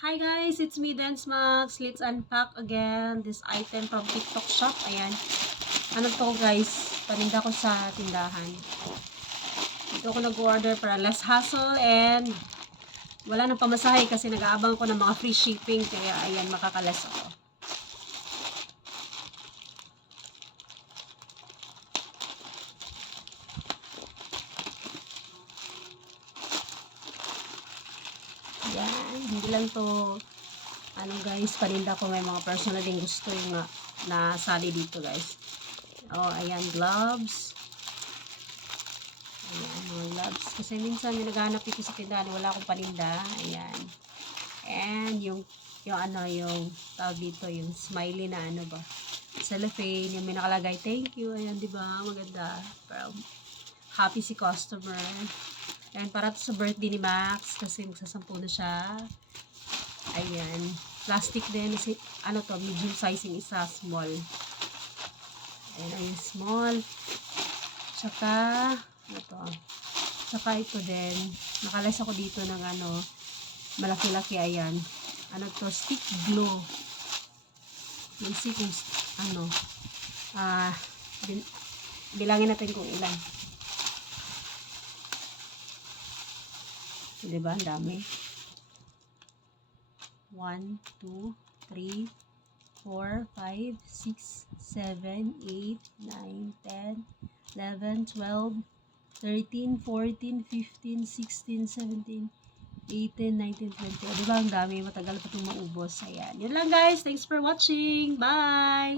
Hi guys, it's me Dance Max. Let's unpack again this item from TikTok shop. Ayan. Ano to guys? Paninda ko sa tindahan. Dito ako nag-order para less hassle and wala nang pamasahe kasi nag-aabang ko ng mga free shipping. Kaya ayan, makakalas ako. Ayan, hindi lang to ano guys, paninda ko, may mga personal din gusto yung nasali dito guys. Oh, ayan, gloves. Ayan, mga gloves. Kasi minsan may naghahanap dito sa tindahan, wala akong paninda. Ayan. And yung tawag dito, yung smiley na ano ba, cellophane, yung may nakalagay, thank you. Ayan, di ba? Maganda. Pero, happy si customer. Ayan, para to sa birthday ni Max, kasi magsasampu na siya. Ayan. Plastic din. Ano to, medium sizing isa, small. Ayan, ayan, small. Tsaka, ano to, tsaka ito din. Nakalas ako dito ng ano, malaki-laki, ayan. Ano to, stick glue. Yung stick, ano, bilangin natin kung ilan. Diba? Ang dami. 1, 2, 3, 4, 5, 6, 7, 8, 9, 10, 11, 12, 13, 14, 15, 16, 17, 18, 19, 20. Diba ang dami? Matagal pa itong maubos. Ayan. Yun lang guys. Thanks for watching. Bye!